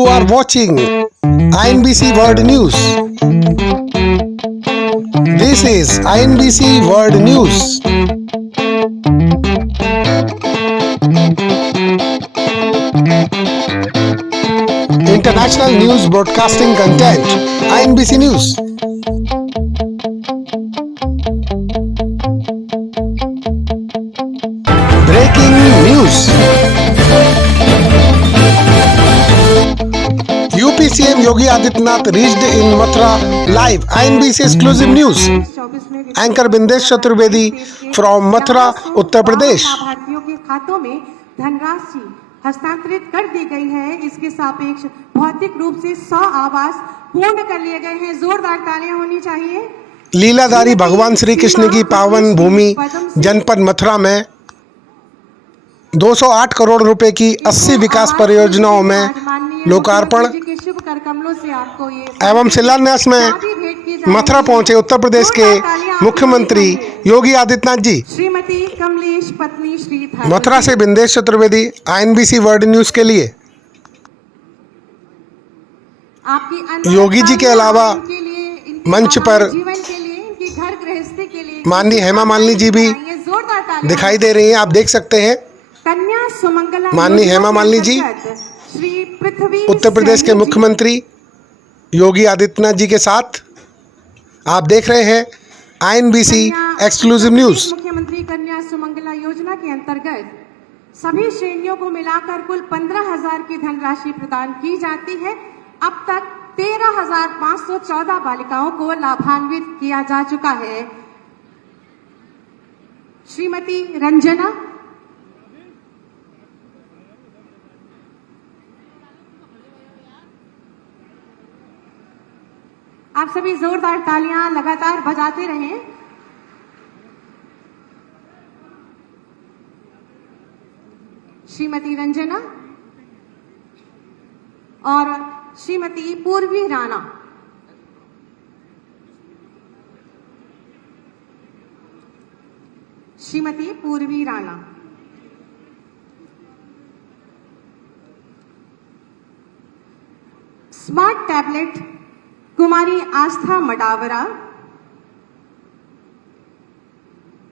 You are watching INBC World News. This is INBC World News. International news broadcasting content. INBC News. Breaking news. UP CM Yogi Adityanath reached in Mathura. Live INBC exclusive news. Anchor Bindesh Chaturvedi from Mathura, Uttar Pradesh. लाभार्थियों के खातों में धनराशि हस्तांतरित कर दी गई है। इसके सापेक्ष भौतिक रूप से 100 आवास पूर्ण कर लिए गए हैं। जोरदार तालियां होनी चाहिए। लीलाधारी भगवान श्री कृष्ण की पावन भूमि जनपद मथुरा में 208 करोड़ रुपए की 80 विकास परियोजनाओं में लोकार्पण एवं शिलान्यास में मथुरा पहुंचे उत्तर प्रदेश के मुख्यमंत्री योगी आदित्यनाथ जी। श्रीमती कमलेश पत्नी श्री मथुरा से Bindesh Chaturvedi, INBC world news के लिए। योगी जी के अलावा मंच पर माननीय हेमा मालिनी जी भी दिखाई दे रही हैं। आप देख सकते हैं कन्या सुमंगला माननीय हेमा मालिनी जी उत्तर प्रदेश के मुख्यमंत्री योगी आदित्यनाथ जी के साथ। आप देख रहे हैं INBC एक्सक्लूसिव न्यूज। मुख्यमंत्री कन्या सुमंगला योजना के अंतर्गत सभी श्रेणियों को मिलाकर कुल 15,000 की धनराशि प्रदान की जाती है। अब तक 13,514 बालिकाओं को लाभान्वित किया जा चुका है। श्रीमती रंजना आप सभी जोरदार तालियां लगातार बजाते रहें। श्रीमती रंजना और श्रीमती पूर्वी राणा। श्रीमती पूर्वी राणा स्मार्ट टैबलेट कुमारी आस्था मडावरा।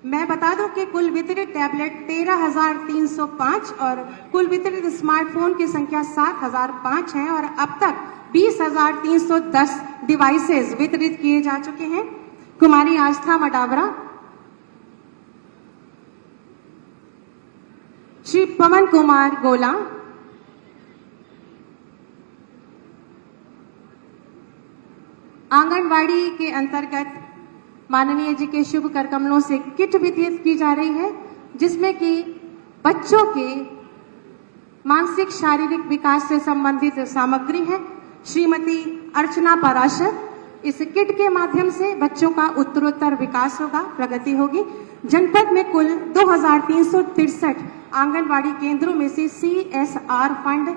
मैं बता दूं कि कुल वितरित टैबलेट 13,305 और कुल वितरित स्मार्टफोन की संख्या 7,005 है और अब तक 20,310 डिवाइसेस वितरित किए जा चुके हैं। कुमारी आस्था मडावरा। श्री पवन कुमार गोला। आंगनवाड़ी के अंतर्गत माननीय जी के शुभ कर कमलों से किट वितरित की जा रही है, जिसमें कि बच्चों के मानसिक शारीरिक विकास से संबंधित सामग्री है। श्रीमती अर्चना पराशर। इस किट के माध्यम से बच्चों का उत्तरोत्तर विकास होगा, प्रगति होगी। जनपद में कुल 2,363 आंगनवाड़ी केंद्रों में से CSR फंड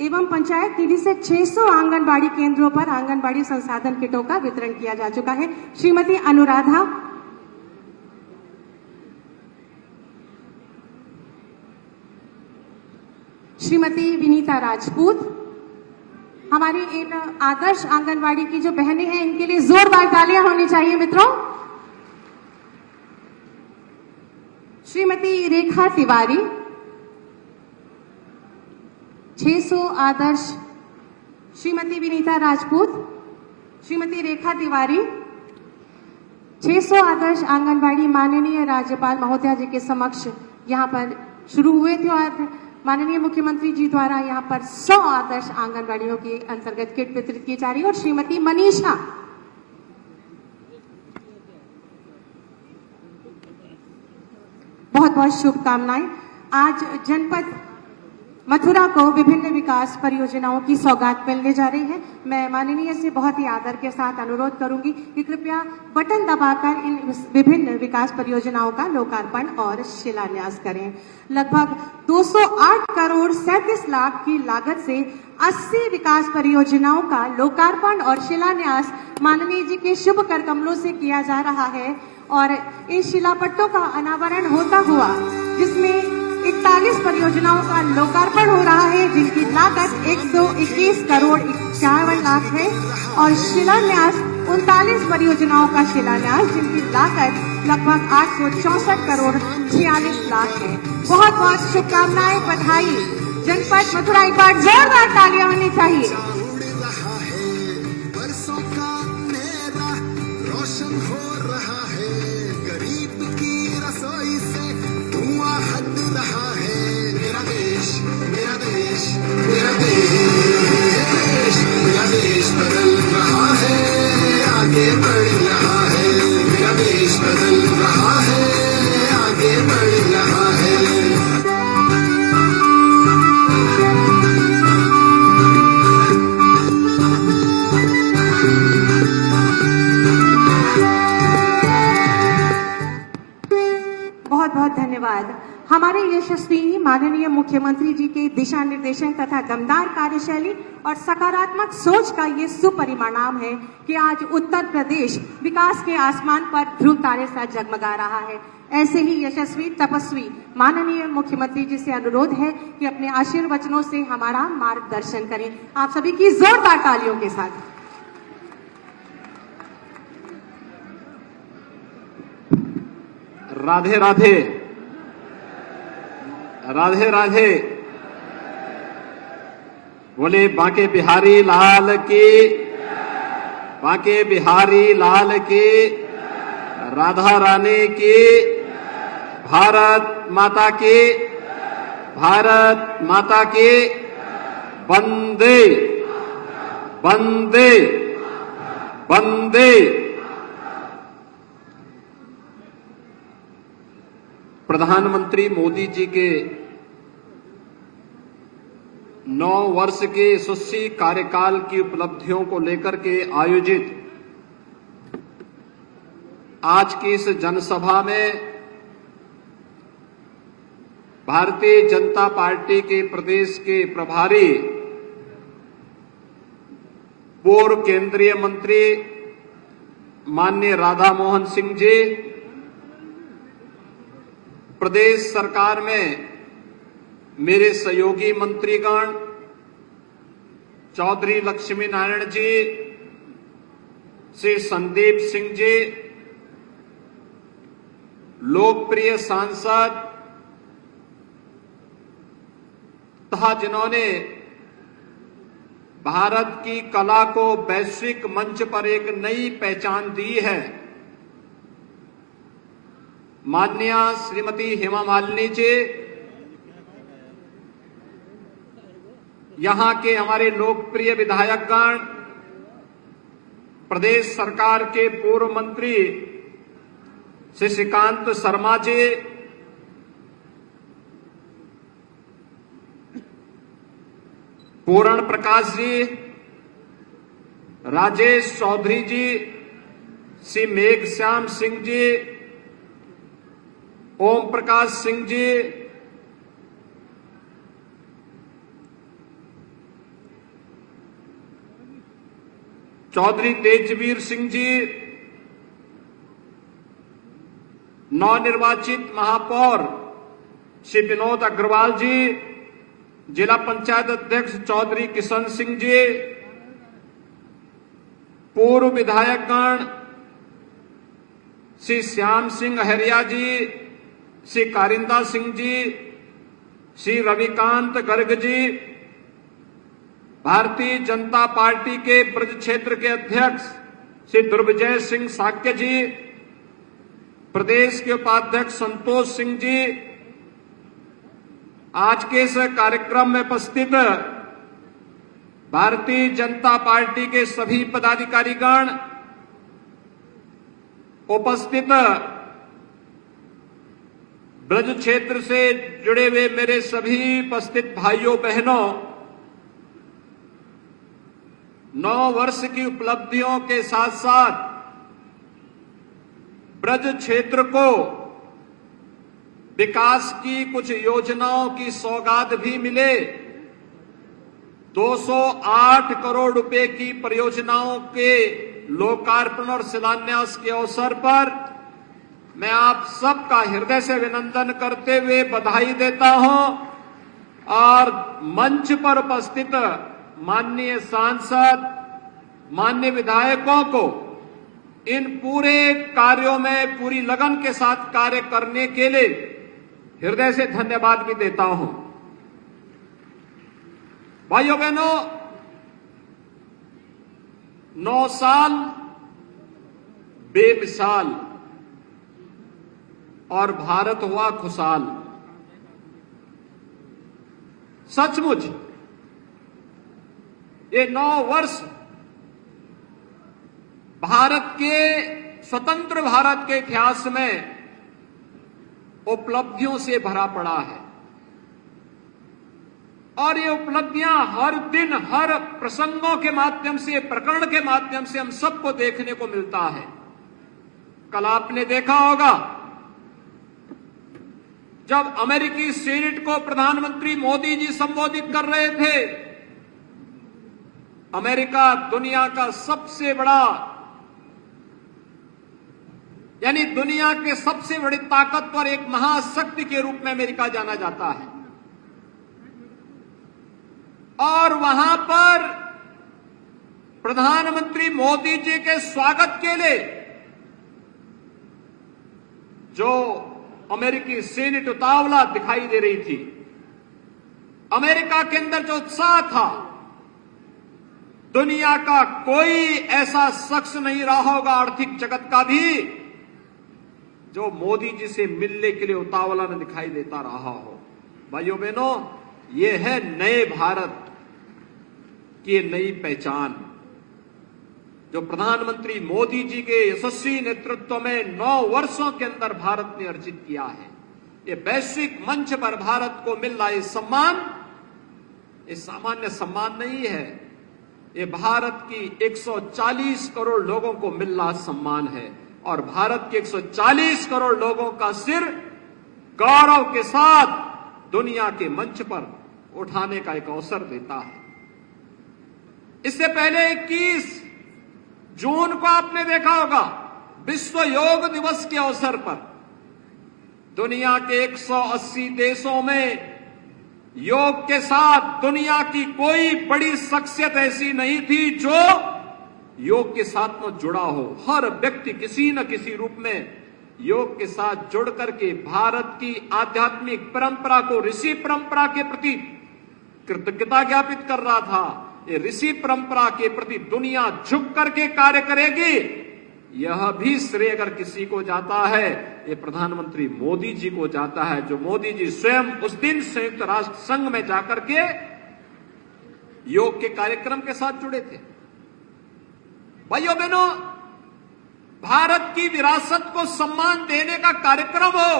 एवं पंचायत निधि से 600 आंगनबाड़ी केंद्रों पर आंगनबाड़ी संसाधन किटों का वितरण किया जा चुका है। श्रीमती अनुराधा। श्रीमती विनीता राजपूत। हमारी इन आदर्श आंगनबाड़ी की जो बहनें हैं, इनके लिए जोरदार तालियां होनी चाहिए मित्रों। श्रीमती रेखा तिवारी। 600 आदर्श श्रीमती विनीता राजपूत, श्रीमती रेखा तिवारी। 600 आदर्श आंगनबाड़ी माननीय राज्यपाल महोदया जी के समक्ष यहाँ पर शुरू हुए थे और माननीय मुख्यमंत्री जी द्वारा यहाँ पर 100 आदर्श आंगनबाड़ियों के अंतर्गत किट वितरित की जा रही है। और श्रीमती मनीषा। बहुत बहुत शुभकामनाएं। आज जनपद मथुरा को विभिन्न विकास परियोजनाओं की सौगात मिलने जा रही है। मैं माननीय से बहुत ही आदर के साथ अनुरोध करूंगी कि कृपया बटन दबाकर इन विभिन्न विकास परियोजनाओं का लोकार्पण और शिलान्यास करें। लगभग 208 करोड़ 37 लाख की लागत से 80 विकास परियोजनाओं का लोकार्पण और शिलान्यास माननीय जी के शुभ कर कमलों से किया जा रहा है और इन शिलापट्टों का अनावरण होता हुआ जिसमें 41 45 परियोजनाओं का लोकार्पण हो रहा है, जिनकी लागत 121 करोड़ 51 लाख है और शिलान्यास 39 परियोजनाओं का शिलान्यास, जिनकी लागत लगभग 864 करोड़ 46 लाख है। बहुत बहुत शुभकामनाएं, बधाई। जनपद मथुरा एक बार जोरदार तालियां होनी चाहिए। बरसों का मेरा रोशन हो रहा है, गरीब की रसोई से धुआं हट रहा है। मेरा देश, मेरा देश, मेरा देश, मेरा देश बदल रहा है, आगे बढ़ रहा है। मेरा देश बदल रहा है, आगे बढ़ रहा है। बहुत बहुत धन्यवाद। हमारे यशस्वी माननीय मुख्यमंत्री जी के दिशा निर्देशन तथा दमदार कार्यशैली और सकारात्मक सोच का ये सुपरिणाम है कि आज उत्तर प्रदेश विकास के आसमान पर ध्रुव तारे सा जगमगा रहा है। ऐसे ही यशस्वी तपस्वी माननीय मुख्यमंत्री जी से अनुरोध है कि अपने आशीर्वचनों से हमारा मार्गदर्शन करें। आप सभी की जोरदार तालियों के साथ। राधे राधे, राधे राधे। बोले बांके बिहारी लाल की, बांके बिहारी लाल की, राधा रानी की, भारत माता की, भारत माता की। वंदे वंदे वंदे। प्रधानमंत्री मोदी जी के 9 वर्ष के यशस्वी कार्यकाल की उपलब्धियों को लेकर के आयोजित आज की इस जनसभा में भारतीय जनता पार्टी के प्रदेश के प्रभारी पूर्व केंद्रीय मंत्री माननीय राधा मोहन सिंह जी, प्रदेश सरकार में मेरे सहयोगी मंत्रीगण चौधरी लक्ष्मी नारायण जी, श्री संदीप सिंह जी, लोकप्रिय सांसद तथा जिन्होंने भारत की कला को वैश्विक मंच पर एक नई पहचान दी है, माननीय श्रीमती हेमा मालिनी जी, यहां के हमारे लोकप्रिय विधायकगण, प्रदेश सरकार के पूर्व मंत्री श्री श्रीकांत शर्मा जी, पूर्ण प्रकाश जी, राजेश चौधरी जी, श्री मेघ श्याम सिंह जी, ओम प्रकाश सिंह जी, चौधरी तेजवीर सिंह जी, नवनिर्वाचित महापौर श्री विनोद अग्रवाल जी, जिला पंचायत अध्यक्ष चौधरी किशन सिंह जी, पूर्व विधायकगण श्री श्याम सिंह अहरिया जी, श्री कारिंदा सिंह जी, श्री रविकांत गर्ग जी, भारतीय जनता पार्टी के ब्रज क्षेत्र के अध्यक्ष श्री दुर्विजय सिंह साक्य जी, प्रदेश के उपाध्यक्ष संतोष सिंह जी, आज के इस कार्यक्रम में उपस्थित भारतीय जनता पार्टी के सभी पदाधिकारीगण, उपस्थित ब्रज क्षेत्र से जुड़े हुए मेरे सभी उपस्थित भाइयों बहनों, 9 वर्ष की उपलब्धियों के साथ साथ ब्रज क्षेत्र को विकास की कुछ योजनाओं की सौगात भी मिले। 208 करोड़ रुपए की परियोजनाओं के लोकार्पण और शिलान्यास के अवसर पर मैं आप सबका हृदय से अभिनंदन करते हुए बधाई देता हूं और मंच पर उपस्थित माननीय सांसद, माननीय विधायकों को इन पूरे कार्यों में पूरी लगन के साथ कार्य करने के लिए हृदय से धन्यवाद भी देता हूं। भाइयों बहनों, 9 साल बेमिसाल और भारत हुआ खुशहाल। सचमुच ये 9 वर्ष भारत के स्वतंत्र भारत के इतिहास में उपलब्धियों से भरा पड़ा है और ये उपलब्धियां हर दिन हर प्रसंगों के माध्यम से, प्रकरण के माध्यम से हम सबको देखने को मिलता है। कल आपने देखा होगा जब अमेरिकी सीनेट को प्रधानमंत्री मोदी जी संबोधित कर रहे थे। अमेरिका दुनिया का सबसे बड़ा, यानी दुनिया के सबसे बड़ी ताकतवर एक महाशक्ति के रूप में अमेरिका जाना जाता है और वहां पर प्रधानमंत्री मोदी जी के स्वागत के लिए जो अमेरिकी सीनेट उतावला दिखाई दे रही थी, अमेरिका के अंदर जो उत्साह था, दुनिया का कोई ऐसा शख्स नहीं रहा होगा आर्थिक जगत का भी जो मोदी जी से मिलने के लिए उतावला न दिखाई देता रहा हो। भाइयों बहनों, ये है नए भारत की नई पहचान जो प्रधानमंत्री मोदी जी के यशस्वी नेतृत्व में 9 वर्षों के अंदर भारत ने अर्जित किया है। ये वैश्विक मंच पर भारत को मिल रहा ये सम्मान, ये सामान्य सम्मान नहीं है, ये भारत की 140 करोड़ लोगों को मिल रहा सम्मान है और भारत के 140 करोड़ लोगों का सिर गौरव के साथ दुनिया के मंच पर उठाने का एक अवसर देता है। इससे पहले 21 जून को आपने देखा होगा विश्व योग दिवस के अवसर पर दुनिया के 180 देशों में योग के साथ दुनिया की कोई बड़ी शख्सियत ऐसी नहीं थी जो योग के साथ में जुड़ा हो। हर व्यक्ति किसी न किसी रूप में योग के साथ जुड़ करके भारत की आध्यात्मिक परंपरा को, ऋषि परंपरा के प्रति कृतज्ञता ज्ञापित कर रहा था। ये ऋषि परंपरा के प्रति दुनिया झुक करके कार्य करेगी, यह भी श्रेय अगर किसी को जाता है ये प्रधानमंत्री मोदी जी को जाता है, जो मोदी जी स्वयं उस दिन संयुक्त राष्ट्र संघ में जाकर के योग के कार्यक्रम के साथ जुड़े थे। भाइयों बहनों, भारत की विरासत को सम्मान देने का कार्यक्रम हो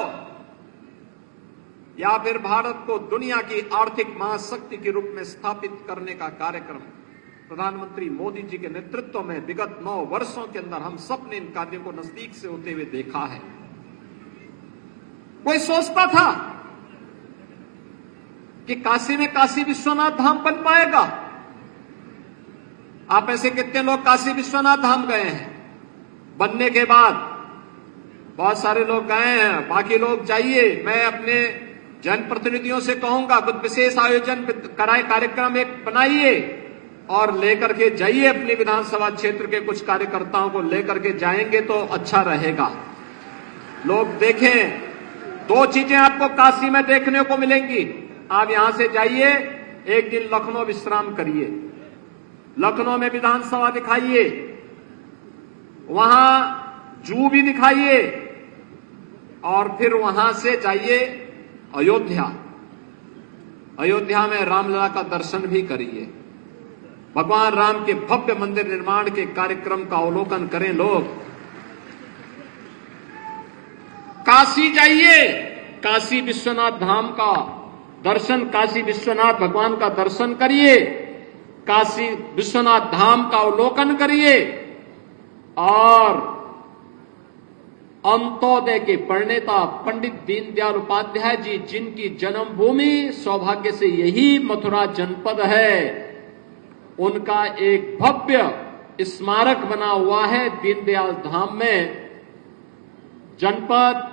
या फिर भारत को दुनिया की आर्थिक महाशक्ति के रूप में स्थापित करने का कार्यक्रम, प्रधानमंत्री मोदी जी के नेतृत्व में विगत 9 वर्षों के अंदर हम सब ने इन कार्यों को नजदीक से होते हुए देखा है। कोई सोचता था कि काशी में काशी विश्वनाथ धाम बन पाएगा? आप ऐसे कितने लोग काशी विश्वनाथ धाम गए हैं? बनने के बाद बहुत सारे लोग गए हैं, बाकी लोग जाइए। मैं अपने जनप्रतिनिधियों से कहूंगा कुछ विशेष आयोजन कराए, कार्यक्रम एक बनाइए और लेकर के जाइए। अपनी विधानसभा क्षेत्र के कुछ कार्यकर्ताओं को लेकर के जाएंगे तो अच्छा रहेगा। लोग देखें, 2 चीजें आपको काशी में देखने को मिलेंगी। आप यहां से जाइए, एक दिन लखनऊ विश्राम करिए, लखनऊ में विधानसभा दिखाइए, वहां जू भी दिखाइए और फिर वहां से जाइए अयोध्या। अयोध्या में रामलला का दर्शन भी करिए, भगवान राम के भव्य मंदिर निर्माण के कार्यक्रम का अवलोकन करें। लोग काशी जाइए, काशी विश्वनाथ धाम का दर्शन, काशी विश्वनाथ भगवान का दर्शन करिए, काशी विश्वनाथ धाम का अवलोकन करिए और अंत्योदय के प्रणेता पंडित दीनदयाल उपाध्याय जी, जिनकी जन्मभूमि सौभाग्य से यही मथुरा जनपद है, उनका एक भव्य स्मारक बना हुआ है दीनदयाल धाम में, जनपद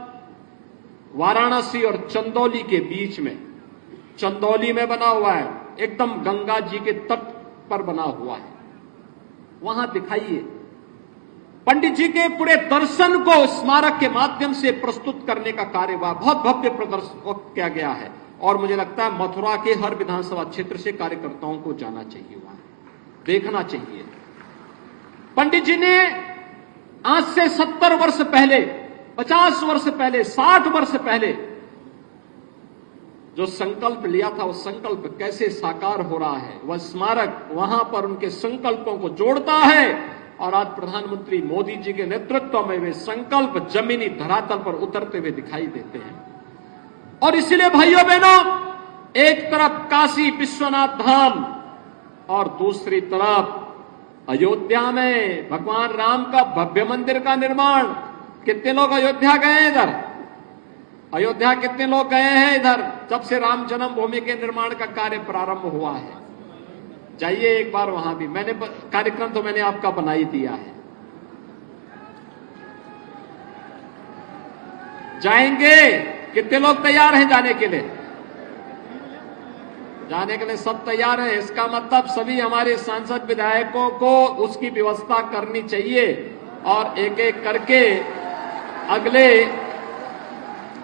वाराणसी और चंदौली के बीच में, चंदौली में बना हुआ है, एकदम गंगा जी के तट पर बना हुआ है। वहां दिखाइए, पंडित जी के पूरे दर्शन को स्मारक के माध्यम से प्रस्तुत करने का कार्य बहुत भव्य प्रदर्शन किया गया है। और मुझे लगता है मथुरा के हर विधानसभा क्षेत्र से कार्यकर्ताओं को जाना चाहिए, वहां देखना चाहिए। पंडित जी ने आज से 70 वर्ष पहले, 50 वर्ष पहले, 60 वर्ष पहले जो संकल्प लिया था, वो संकल्प कैसे साकार हो रहा है। वह स्मारक वहां पर उनके संकल्पों को जोड़ता है और आज प्रधानमंत्री मोदी जी के नेतृत्व में वे संकल्प जमीनी धरातल पर उतरते हुए दिखाई देते हैं। और इसलिए भाइयों बहनों, एक तरफ काशी विश्वनाथ धाम और दूसरी तरफ अयोध्या में भगवान राम का भव्य मंदिर का निर्माण। कितने लोग अयोध्या गए हैं इधर? अयोध्या कितने लोग गए हैं इधर जब से राम जन्मभूमि के निर्माण का कार्य प्रारंभ हुआ है? जाइए एक बार वहां भी। मैंने कार्यक्रम तो मैंने आपका बना ही दिया है। जाएंगे? कितने लोग तैयार हैं जाने के लिए? जाने के लिए सब तैयार हैं। इसका मतलब सभी हमारे सांसद विधायकों को उसकी व्यवस्था करनी चाहिए और एक एक करके अगले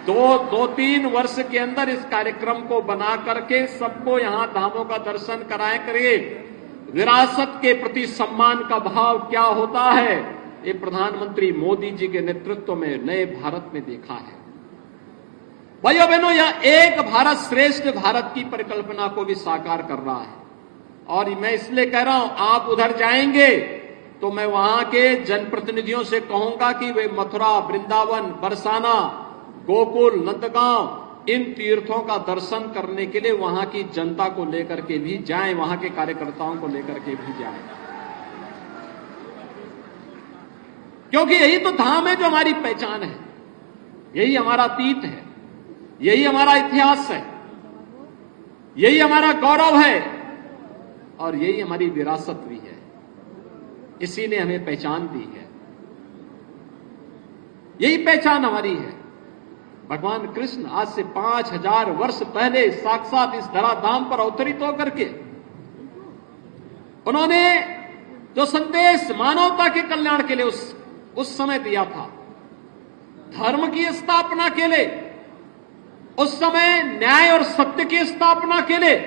दो तीन वर्ष के अंदर इस कार्यक्रम को बना करके सबको यहां धामों का दर्शन कराए करिए। विरासत के प्रति सम्मान का भाव क्या होता है, ये प्रधानमंत्री मोदी जी के नेतृत्व में नए भारत में देखा है। भाइयों बहनों, यह एक भारत श्रेष्ठ भारत की परिकल्पना को भी साकार कर रहा है। और मैं इसलिए कह रहा हूं, आप उधर जाएंगे तो मैं वहां के जनप्रतिनिधियों से कहूंगा कि वे मथुरा, वृंदावन, बरसाना, गोकुल, नंदगांव, इन तीर्थों का दर्शन करने के लिए वहां की जनता को लेकर के भी जाएं, वहां के कार्यकर्ताओं को लेकर के भी जाएं। क्योंकि यही तो धाम है जो हमारी पहचान है, यही हमारा अतीत है, यही हमारा इतिहास है, यही हमारा गौरव है और यही हमारी विरासत भी है। इसी ने हमें पहचान दी है, यही पहचान हमारी है। भगवान कृष्ण आज से 5000 वर्ष पहले साक्षात इस धराधाम पर अवतरित होकर के उन्होंने जो संदेश मानवता के कल्याण के लिए उस समय दिया था, धर्म की स्थापना के लिए, उस समय न्याय और सत्य की स्थापना के लिए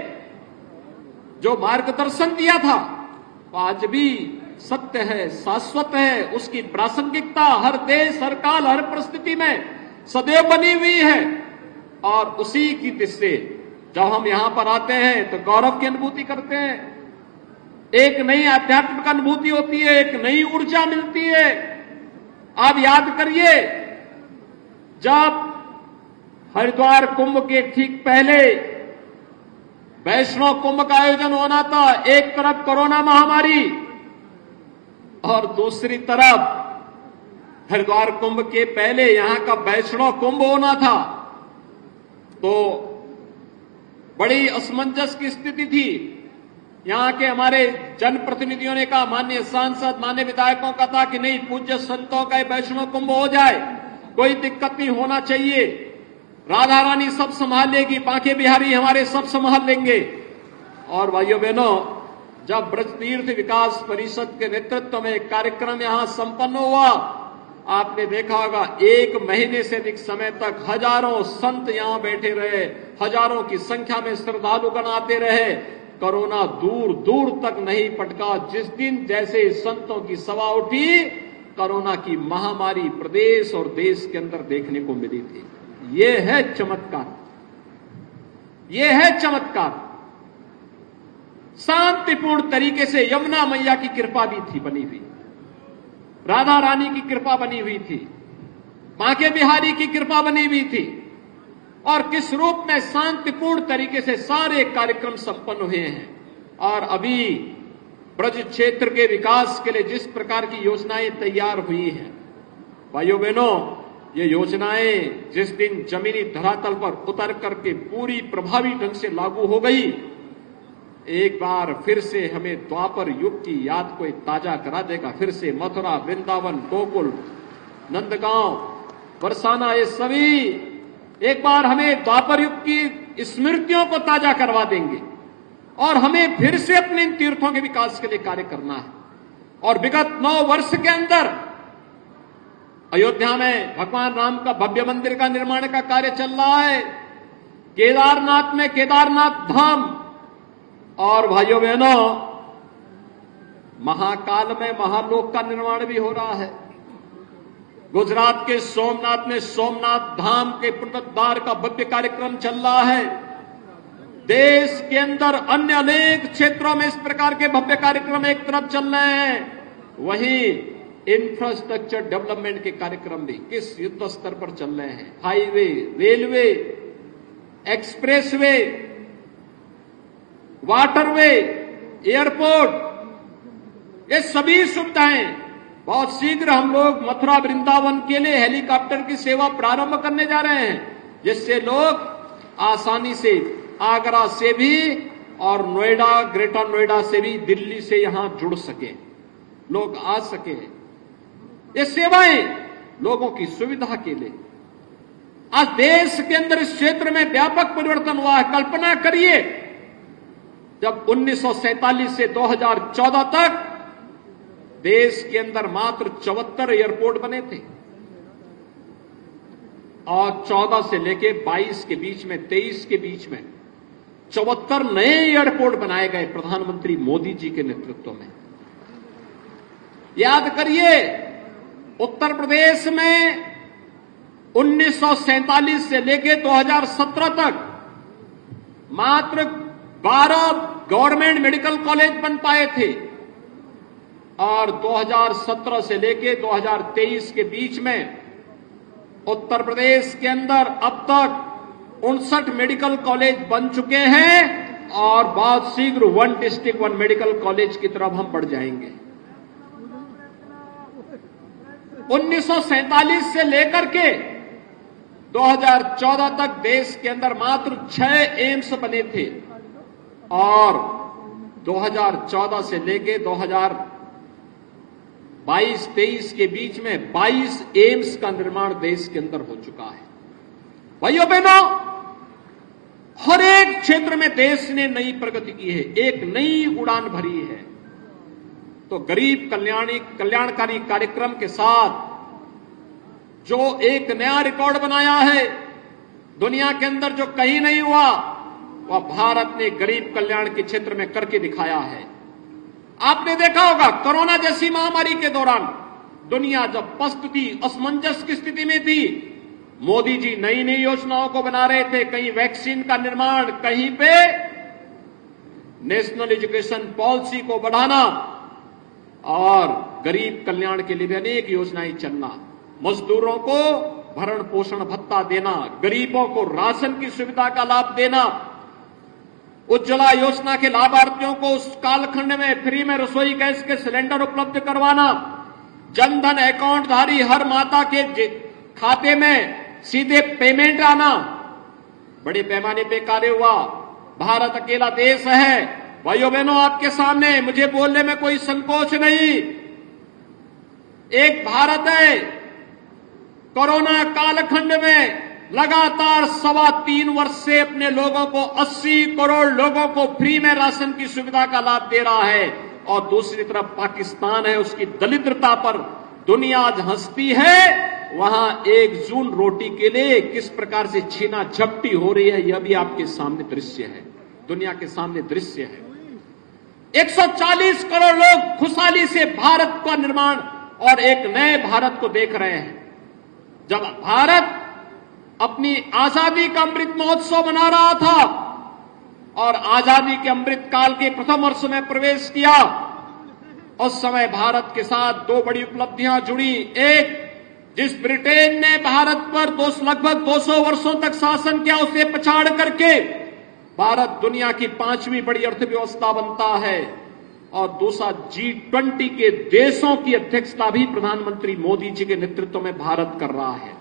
जो मार्गदर्शन दिया था, वो आज भी सत्य है, शाश्वत है। उसकी प्रासंगिकता हर देश, हर काल, हर परिस्थिति में सदैव बनी हुई है। और उसी की दृष्टि से जब हम यहां पर आते हैं तो गौरव की अनुभूति करते हैं, एक नई आध्यात्मिक अनुभूति होती है, एक नई ऊर्जा मिलती है। आप याद करिए, जब हरिद्वार कुंभ के ठीक पहले वैष्णव कुंभ का आयोजन होना था, एक तरफ कोरोना महामारी और दूसरी तरफ हरिद्वार कुंभ के पहले यहां का वैष्णव कुंभ होना था, तो बड़ी असमंजस की स्थिति थी। यहां के हमारे जनप्रतिनिधियों ने कहा, माननीय सांसद, माननीय विधायकों का था कि नहीं, पूज्य संतों का वैष्णव कुंभ हो जाए, कोई दिक्कत नहीं होना चाहिए, राधा रानी सब संभाल लेगी, बांके बिहारी हमारे सब संभाल लेंगे। और भाइयों बहनों, जब ब्रज तीर्थ विकास परिषद के नेतृत्व में एक कार्यक्रम यहां संपन्न हुआ, आपने देखा होगा, 1 महीने से अधिक समय तक हजारों संत यहां बैठे रहे, हजारों की संख्या में श्रद्धालुगण आते रहे, कोरोना दूर दूर तक नहीं पटका। जिस दिन जैसे संतों की सभा उठी, कोरोना की महामारी प्रदेश और देश के अंदर देखने को मिली थी। ये है चमत्कार, ये है चमत्कार। शांतिपूर्ण तरीके से यमुना मैया की कृपा भी थी बनी हुई, राधा रानी की कृपा बनी हुई थी, बांके बिहारी की कृपा बनी हुई थी, और किस रूप में शांतिपूर्ण तरीके से सारे कार्यक्रम संपन्न हुए हैं। और अभी ब्रज क्षेत्र के विकास के लिए जिस प्रकार की योजनाएं तैयार हुई हैं, भाइयों बहनों, ये योजनाएं जिस दिन जमीनी धरातल पर उतर करके पूरी प्रभावी ढंग से लागू हो गई, एक बार फिर से हमें द्वापर युग की याद को ताजा करा देगा। फिर से मथुरा, वृंदावन, गोकुल, नंदगांव, बरसाना, ये सभी एक बार हमें द्वापर युग की स्मृतियों को ताजा करवा देंगे और हमें फिर से अपने इन तीर्थों के विकास के लिए कार्य करना है। और विगत 9 वर्ष के अंदर अयोध्या में भगवान राम का भव्य मंदिर का निर्माण का कार्य चल रहा है, केदारनाथ में केदारनाथ धाम, और भाइयों बहनों महाकाल में महालोक का निर्माण भी हो रहा है। गुजरात के सोमनाथ में सोमनाथ धाम के पुनरुद्धार का भव्य कार्यक्रम चल रहा है। देश के अंदर अन्य अनेक क्षेत्रों में इस प्रकार के भव्य कार्यक्रम एक तरफ चल रहे हैं, वहीं इंफ्रास्ट्रक्चर डेवलपमेंट के कार्यक्रम भी किस युद्ध स्तर पर चल रहे हैं। Highway, railway, expressway, waterway, airport, ये सभी सुविधाएं बहुत शीघ्र हम लोग मथुरा वृंदावन के लिए हेलीकॉप्टर की सेवा प्रारंभ करने जा रहे हैं, जिससे लोग आसानी से आगरा से भी और नोएडा, ग्रेटर नोएडा से भी दिल्ली से यहां जुड़ सके, लोग आ सके। ये सेवाएं लोगों की सुविधा के लिए। आज देश के अंदर इस क्षेत्र में व्यापक परिवर्तन हुआ है। कल्पना करिए, जब 1947 से 2014 तक देश के अंदर मात्र 74 एयरपोर्ट बने थे और 14 से लेके 22 के बीच में, 23 के बीच में 74 नए एयरपोर्ट बनाए गए प्रधानमंत्री मोदी जी के नेतृत्व में। याद करिए, उत्तर प्रदेश में 1947 से लेके 2017 तक मात्र 12 गवर्नमेंट मेडिकल कॉलेज बन पाए थे और 2017 से लेके 2023 के बीच में उत्तर प्रदेश के अंदर अब तक 59 मेडिकल कॉलेज बन चुके हैं और बहुत शीघ्र 1 डिस्ट्रिक्ट 1 मेडिकल कॉलेज की तरफ हम बढ़ जाएंगे। 1947 से लेकर के 2014 तक देश के अंदर मात्र 6 एम्स बने थे और 2014 से लेके 2022-23 के बीच में 22 एम्स का निर्माण देश के अंदर हो चुका है। भाइयों बहनों, हर एक क्षेत्र में देश ने नई प्रगति की है, एक नई उड़ान भरी है। तो गरीब कल्याणकारी कार्यक्रम के साथ जो एक नया रिकॉर्ड बनाया है, दुनिया के अंदर जो कहीं नहीं हुआ, वह भारत ने गरीब कल्याण के क्षेत्र में करके दिखाया है। आपने देखा होगा, कोरोना जैसी महामारी के दौरान दुनिया जब पस्त थी, असमंजस की स्थिति में थी, मोदी जी नई नई योजनाओं को बना रहे थे। कहीं वैक्सीन का निर्माण, कहीं पे नेशनल एजुकेशन पॉलिसी को बढ़ाना और गरीब कल्याण के लिए भी अनेक योजनाएं चलना, मजदूरों को भरण पोषण भत्ता देना, गरीबों को राशन की सुविधा का लाभ देना, उज्ज्वला योजना के लाभार्थियों को उस कालखंड में फ्री में रसोई गैस के सिलेंडर उपलब्ध करवाना, जनधन अकाउंट धारी हर माता के खाते में सीधे पेमेंट आना, बड़े पैमाने पे कार्य हुआ। भारत अकेला देश है, भाइयों बहनों, आपके सामने मुझे बोलने में कोई संकोच नहीं। एक भारत है, कोरोना कालखंड में लगातार 3.25 वर्ष से अपने लोगों को 80 करोड़ लोगों को फ्री में राशन की सुविधा का लाभ दे रहा है। और दूसरी तरफ पाकिस्तान है, उसकी दरिद्रता पर दुनिया आज हंसती है। वहां 1 जून रोटी के लिए किस प्रकार से छीना झपटी हो रही है, यह भी आपके सामने दृश्य है, दुनिया के सामने दृश्य है। 140 करोड़ लोग खुशहाली से भारत का निर्माण और एक नए भारत को देख रहे हैं। जब भारत अपनी आजादी का अमृत महोत्सव मना रहा था और आजादी के अमृत काल के प्रथम वर्ष में प्रवेश किया, उस समय भारत के साथ 2 बड़ी उपलब्धियां जुड़ी। एक, जिस ब्रिटेन ने भारत पर लगभग 200 वर्षों तक शासन किया, उसे पछाड़ करके भारत दुनिया की 5वीं बड़ी अर्थव्यवस्था बनता है। और दूसरा, G20 के देशों की अध्यक्षता भी प्रधानमंत्री मोदी जी के नेतृत्व में भारत कर रहा है।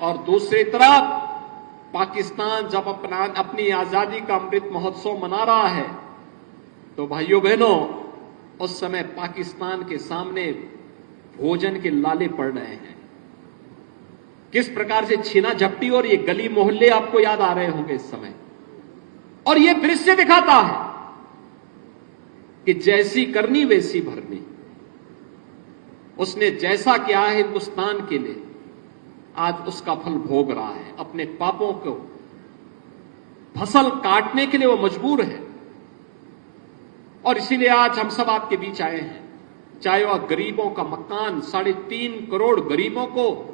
और दूसरी तरफ पाकिस्तान जब अपनी आजादी का अमृत महोत्सव मना रहा है, तो भाइयों बहनों, उस समय पाकिस्तान के सामने भोजन के लाले पड़ रहे हैं। किस प्रकार से छीना झपटी और ये गली मोहल्ले आपको याद आ रहे होंगे इस समय। और ये दृश्य दिखाता है कि जैसी करनी वैसी भरनी। उसने जैसा किया है हिंदुस्तान के लिए, आज उसका फल भोग रहा है। अपने पापों को फसल काटने के लिए वो मजबूर है। और इसीलिए आज हम सब आपके बीच आए हैं। चाहे वह गरीबों का मकान, 3.5 करोड़ गरीबों को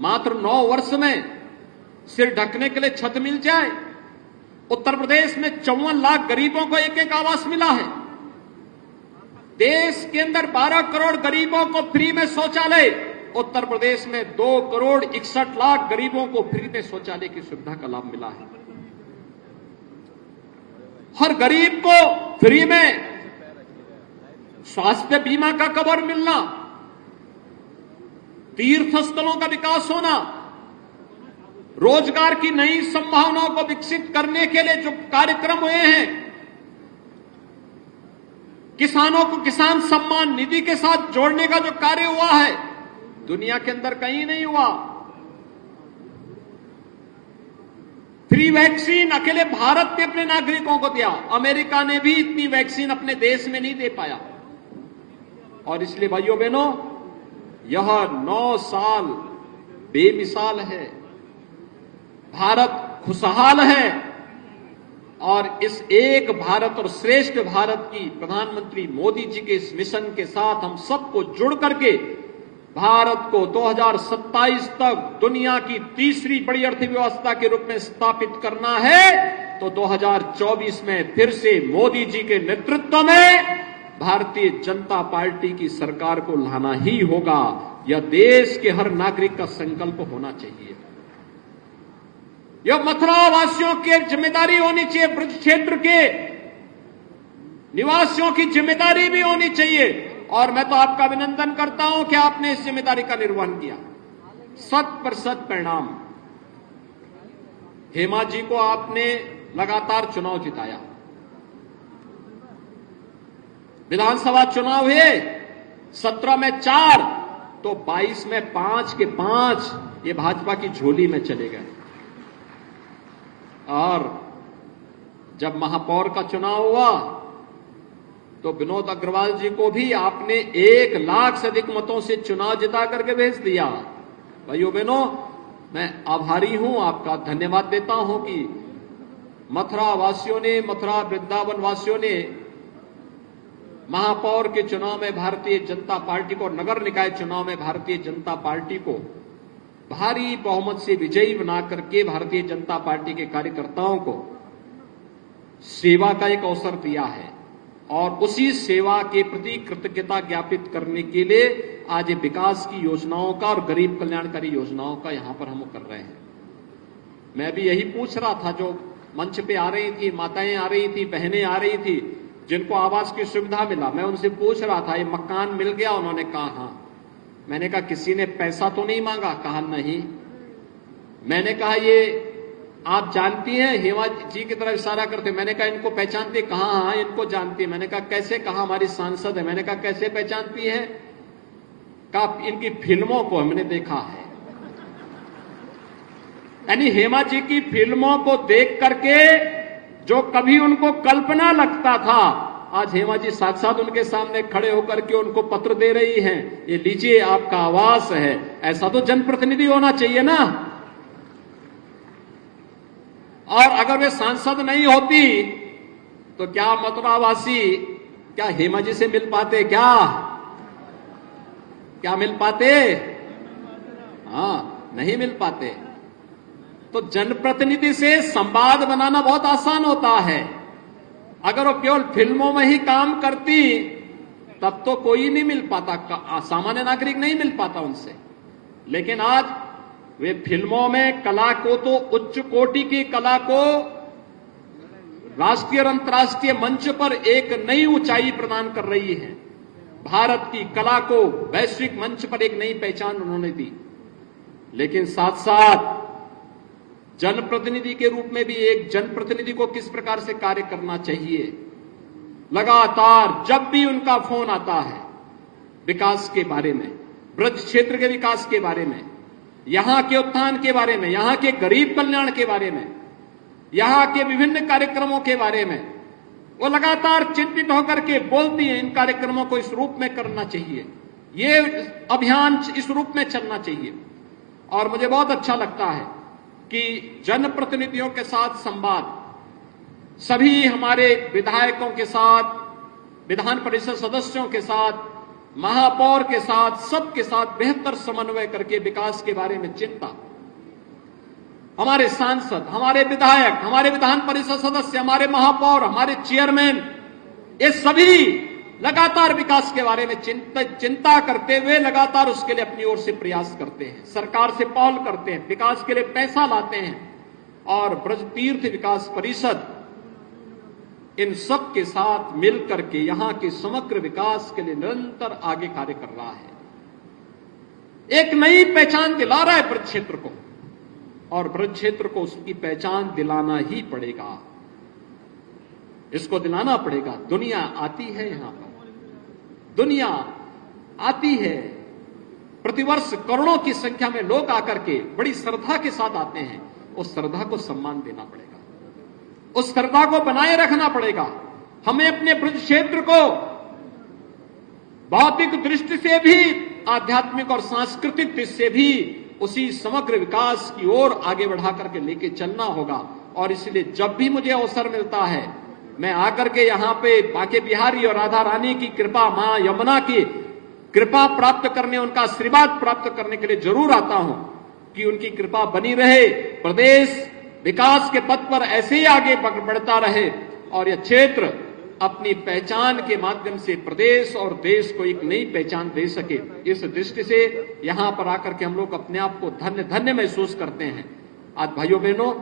मात्र 9 वर्ष में सिर ढकने के लिए छत मिल जाए। उत्तर प्रदेश में 54 लाख गरीबों को एक आवास मिला है। देश के अंदर 12 करोड़ गरीबों को फ्री में शौचालय, उत्तर प्रदेश में 2 करोड़ 61 लाख गरीबों को फ्री में शौचालय की सुविधा का लाभ मिला है। हर गरीब को फ्री में स्वास्थ्य बीमा का कवर मिलना, तीर्थ स्थलों का विकास होना, रोजगार की नई संभावनाओं को विकसित करने के लिए जो कार्यक्रम हुए हैं, किसानों को किसान सम्मान निधि के साथ जोड़ने का जो कार्य हुआ है, दुनिया के अंदर कहीं नहीं हुआ। फ्री वैक्सीन अकेले भारत ने अपने नागरिकों को दिया, अमेरिका ने भी इतनी वैक्सीन अपने देश में नहीं दे पाया। और इसलिए भाइयों बहनों, यह 9 साल बेमिसाल है। भारत खुशहाल है और इस एक भारत और श्रेष्ठ भारत की प्रधानमंत्री मोदी जी के इस मिशन के साथ हम सबको जुड़ करके भारत को 2027 तक दुनिया की तीसरी बड़ी अर्थव्यवस्था के रूप में स्थापित करना है। तो 2024 में फिर से मोदी जी के नेतृत्व में भारतीय जनता पार्टी की सरकार को लाना ही होगा। यह देश के हर नागरिक का संकल्प होना चाहिए। यह मथुरा वासियों की जिम्मेदारी होनी चाहिए, ब्रज क्षेत्र के निवासियों की जिम्मेदारी भी होनी चाहिए। और मैं तो आपका अभिनंदन करता हूं कि आपने इस जिम्मेदारी का निर्वहन किया। 100% परिणाम। हेमा जी को आपने लगातार चुनाव जिताया। विधानसभा चुनाव हुए, 17 में 4 तो 22 में 5 के 5 ये भाजपा की झोली में चले गए। और जब महापौर का चुनाव हुआ तो विनोद अग्रवाल जी को भी आपने 1 लाख से अधिक मतों से चुनाव जिता करके भेज दिया। भाइयों बहनों, मैं आभारी हूं, आपका धन्यवाद देता हूं कि मथुरा वासियों ने, मथुरा वृंदावन वासियों ने महापौर के चुनाव में भारतीय जनता पार्टी को, नगर निकाय चुनाव में भारतीय जनता पार्टी को भारी बहुमत से विजयी बना करके भारतीय जनता पार्टी के कार्यकर्ताओं को सेवा का एक अवसर दिया है। और उसी सेवा के प्रति कृतज्ञता ज्ञापित करने के लिए आज ये विकास की योजनाओं का और गरीब कल्याणकारी योजनाओं का यहां पर हम कर रहे हैं। मैं भी यही पूछ रहा था, जो मंच पे आ रही थी, माताएं आ रही थी, बहनें आ रही थी, जिनको आवास की सुविधा मिला, मैं उनसे पूछ रहा था ये मकान मिल गया? उन्होंने कहा हाँ। मैंने कहा किसी ने पैसा तो नहीं मांगा? कहा नहीं। मैंने कहा ये आप जानती हैं? हेमा जी की तरफ इशारा करते। मैंने कहा इनको पहचानती है? कहा हाँ इनको जानती है। मैंने कहा कैसे? कहा हमारी सांसद है। मैंने कहा कैसे पहचानती है? कहा इनकी फिल्मों को हमने देखा है। यानी हेमा जी की फिल्मों को देख करके जो कभी उनको कल्पना लगता था, आज हेमा जी साक्षात उनके सामने खड़े होकर के उनको पत्र दे रही हैं, ये लीजिए आपका आवास है। ऐसा तो जनप्रतिनिधि होना चाहिए ना। और अगर वे सांसद नहीं होती तो क्या मथुरावासी क्या हेमा जी से मिल पाते? क्या मिल पाते? हाँ, नहीं मिल पाते। तो जनप्रतिनिधि से संवाद बनाना बहुत आसान होता है। अगर वो केवल फिल्मों में ही काम करती तब तो कोई नहीं मिल पाता, सामान्य नागरिक नहीं मिल पाता उनसे। लेकिन आज वे फिल्मों में कला को, तो उच्च कोटि की कला को राष्ट्रीय और अंतर्राष्ट्रीय मंच पर एक नई ऊंचाई प्रदान कर रही है। भारत की कला को वैश्विक मंच पर एक नई पहचान उन्होंने दी। लेकिन साथ साथ जनप्रतिनिधि के रूप में भी एक जनप्रतिनिधि को किस प्रकार से कार्य करना चाहिए, लगातार जब भी उनका फोन आता है विकास के बारे में, ब्रज क्षेत्र के विकास के बारे में, यहां के उत्थान के बारे में, यहां के गरीब कल्याण के बारे में, यहां के विभिन्न कार्यक्रमों के बारे में वो लगातार चिंतित होकर के बोलती हैं। इन कार्यक्रमों को इस रूप में करना चाहिए, ये अभियान इस रूप में चलना चाहिए। और मुझे बहुत अच्छा लगता है कि जनप्रतिनिधियों के साथ संवाद, सभी हमारे विधायकों के साथ, विधान परिषद सदस्यों के साथ, महापौर के साथ, सबके साथ बेहतर समन्वय करके विकास के बारे में चिंता, हमारे सांसद, हमारे विधायक, हमारे विधान परिषद सदस्य, हमारे महापौर, हमारे चेयरमैन, ये सभी लगातार विकास के बारे में चिंता करते हुए लगातार उसके लिए अपनी ओर से प्रयास करते हैं, सरकार से पहल करते हैं, विकास के लिए पैसा लाते हैं। और ब्रज तीर्थ विकास परिषद इन सब के साथ मिलकर के यहां के समग्र विकास के लिए निरंतर आगे कार्य कर रहा है। एक नई पहचान दिला रहा है ब्रज क्षेत्र को, और ब्रज क्षेत्र को उसकी पहचान दिलाना ही पड़ेगा, इसको दिलाना पड़ेगा। दुनिया आती है यहां पर, दुनिया आती है, प्रतिवर्ष करोड़ों की संख्या में लोग आकर के बड़ी श्रद्धा के साथ आते हैं। उस श्रद्धा को सम्मान देना पड़ेगा, उस श्रद्धा को बनाए रखना पड़ेगा। हमें अपने ब्रज क्षेत्र को भौतिक दृष्टि से भी, आध्यात्मिक और सांस्कृतिक दृष्टि से भी उसी समग्र विकास की ओर आगे बढ़ा करके लेके चलना होगा। और इसलिए जब भी मुझे अवसर मिलता है, मैं आकर के यहां पे बांके बिहारी और राधा रानी की कृपा, मां यमुना की कृपा प्राप्त करने, उनका आशीर्वाद प्राप्त करने के लिए जरूर आता हूं कि उनकी कृपा बनी रहे, प्रदेश विकास के पथ पर ऐसे ही आगे बढ़ता रहे और यह क्षेत्र अपनी पहचान के माध्यम से प्रदेश और देश को एक नई पहचान दे सके। इस दृष्टि से यहां पर आकर के हम लोग अपने आप को धन्य धन्य महसूस करते हैं। आज भाइयों बहनों,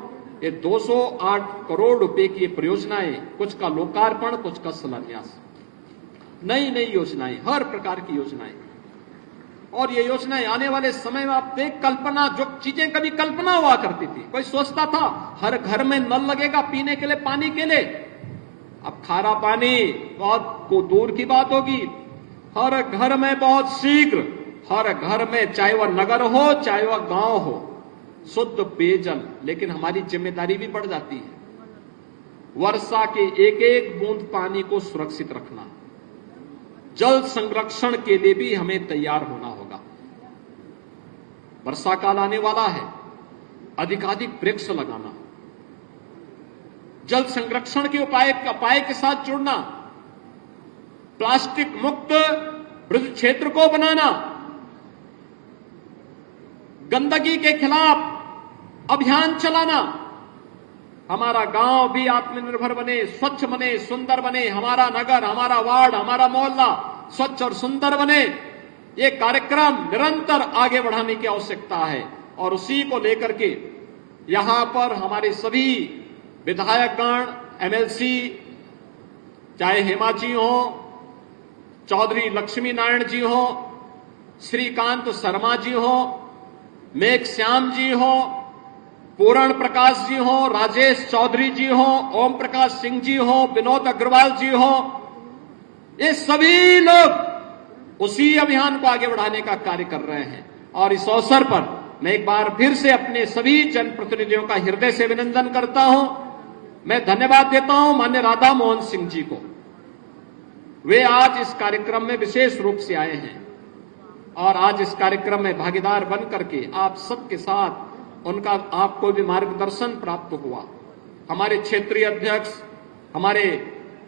ये 208 करोड़ रुपए की परियोजनाएं, कुछ का लोकार्पण, कुछ का शिलान्यास, नई नई योजनाएं, हर प्रकार की योजनाएं। और ये योजनाएं आने वाले समय में आप देख, कल्पना, जो चीजें कभी कल्पना हुआ करती थी, कोई सोचता था हर घर में नल लगेगा पीने के लिए, पानी के लिए, अब खारा पानी बहुत को दूर की बात होगी। हर घर में बहुत शीघ्र, हर घर में, चाहे वह नगर हो चाहे वह गांव हो, शुद्ध पेयजल। लेकिन हमारी जिम्मेदारी भी बढ़ जाती है, वर्षा के एक एक बूंद पानी को सुरक्षित रखना, जल संरक्षण के लिए भी हमें तैयार होना होगा। वर्षा काल आने वाला है, अधिकाधिक वृक्ष लगाना, जल संरक्षण के उपाय के साथ जुड़ना, प्लास्टिक मुक्त ब्रज क्षेत्र को बनाना, गंदगी के खिलाफ अभियान चलाना, हमारा गांव भी आत्मनिर्भर बने, स्वच्छ बने, सुंदर बने, हमारा नगर, हमारा वार्ड, हमारा मोहल्ला स्वच्छ और सुंदर बने, ये कार्यक्रम निरंतर आगे बढ़ाने की आवश्यकता है। और उसी को लेकर के यहां पर हमारे सभी विधायकगण, एमएलसी, चाहे हेमा जी हो, चौधरी लक्ष्मी नारायण जी हो, श्रीकांत शर्मा जी हो, मेघ श्याम जी हो, पूर्ण प्रकाश जी हो, राजेश चौधरी जी हो, ओम प्रकाश सिंह जी हो, विनोद अग्रवाल जी हो, ये सभी लोग उसी अभियान को आगे बढ़ाने का कार्य कर रहे हैं। और इस अवसर पर मैं एक बार फिर से अपने सभी जनप्रतिनिधियों का हृदय से अभिनंदन करता हूं। मैं धन्यवाद देता हूं माननीय राधा मोहन सिंह जी को, वे आज इस कार्यक्रम में विशेष रूप से आए हैं और आज इस कार्यक्रम में भागीदार बन करके आप सबके साथ उनका, आपको भी मार्गदर्शन प्राप्त हुआ। हमारे क्षेत्रीय अध्यक्ष, हमारे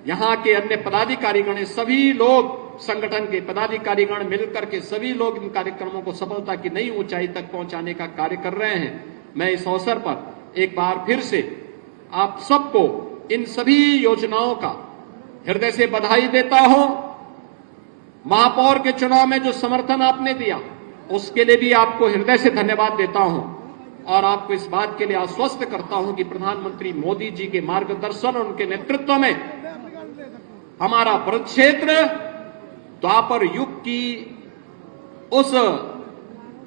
यहां के अन्य पदाधिकारीगण, सभी लोग, संगठन के पदाधिकारीगण मिलकर के सभी लोग इन कार्यक्रमों को सफलता की नई ऊंचाई तक पहुंचाने का कार्य कर रहे हैं। मैं इस अवसर पर एक बार फिर से आप सबको इन सभी योजनाओं का हृदय से बधाई देता हूं। महापौर के चुनाव में जो समर्थन आपने दिया, उसके लिए भी आपको हृदय से धन्यवाद देता हूं और आपको इस बात के लिए आश्वस्त करता हूं कि प्रधानमंत्री मोदी जी के मार्गदर्शन और उनके नेतृत्व में हमारा ब्रज क्षेत्र द्वापर युग की उस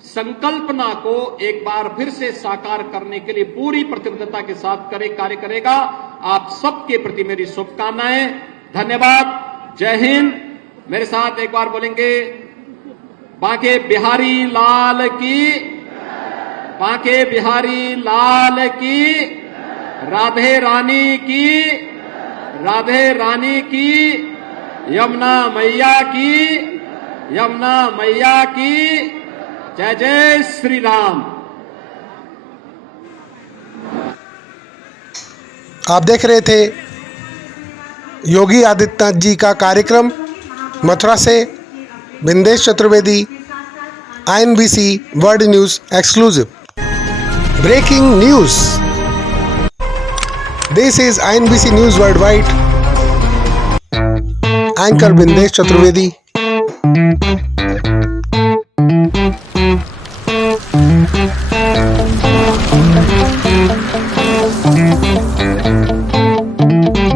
संकल्पना को एक बार फिर से साकार करने के लिए पूरी प्रतिबद्धता के साथ कार्य करेगा। आप सबके प्रति मेरी शुभकामनाएं, धन्यवाद, जय हिंद। मेरे साथ एक बार बोलेंगे, बांके बिहारी लाल की बांके बिहारी लाल की, राधे रानी की, राधे रानी की, यमुना मैया की, यमुना मैया की। जय जय श्री राम। आप देख रहे थे योगी आदित्यनाथ जी का कार्यक्रम मथुरा से। Bindesh Chaturvedi, INBC world news exclusive. Breaking news. This is INBC news world wide. Anchor Bindesh Chaturvedi.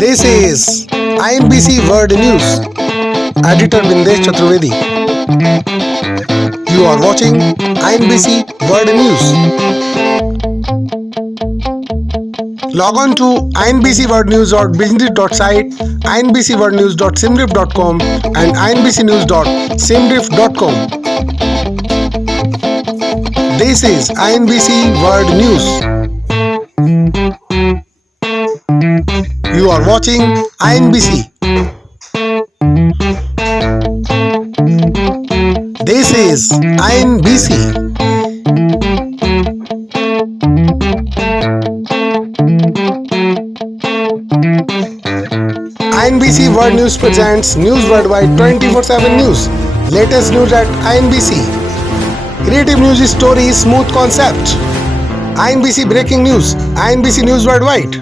This is INBC World News. Editor Bindesh Chaturvedi. You are watching INBC World News. Log on to inbcworldnews.biznews.site, inbcworldnews.simrif.com and inbcnews.simrif.com. This is INBC World News. You are watching INBC. This is INBC. INBC World News presents News Worldwide 24/7 News. Latest news at INBC. Creative news stories, smooth concept. INBC Breaking News. INBC News Worldwide.